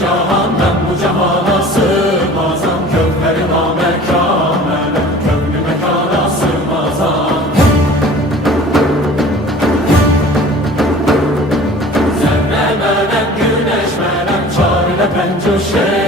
cahan ben bu cahana sığmazam. Kövleri namekamele, kövlü mekana sığmazam. Zerre melem, güneş melem, çare pencoşe